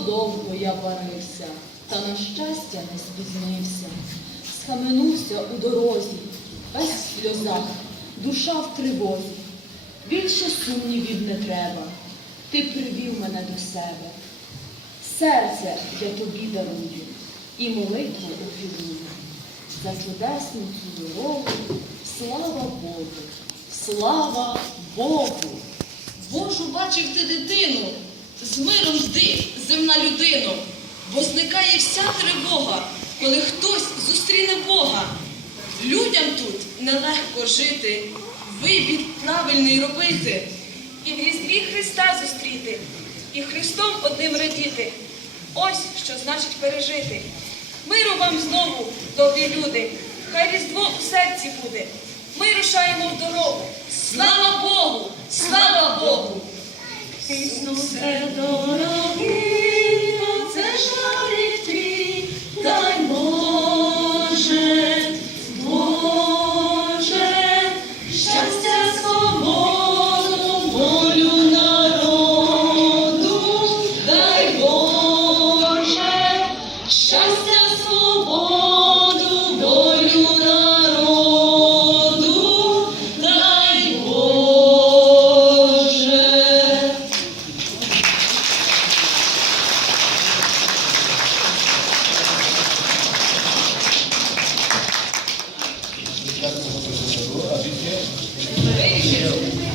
довго я варився, та, на щастя, не спізнився. Схаменувся у дорозі, весь в сльозах, душа в тривозі. Більше сумнівів не треба, ти привів мене до себе. Серце я тобі дарую і молитву офілую. За чудесну цю дорогу, слава Богу, слава Богу! Божу бачив ти дитину з миром жди, земна людину, бо зникає вся тривога, коли хтось зустріне Бога. Людям тут нелегко жити, вибір правильний робити. і в різдві Христа зустріти, і Христом одним радіти. Ось що значить пережити. Миру вам знову, добрі люди, хай різдво у серці буде. Ми рушаємо в дорогу. Слава Богу! Слава Богу! Ісусе, дорога. Obrigado que professor a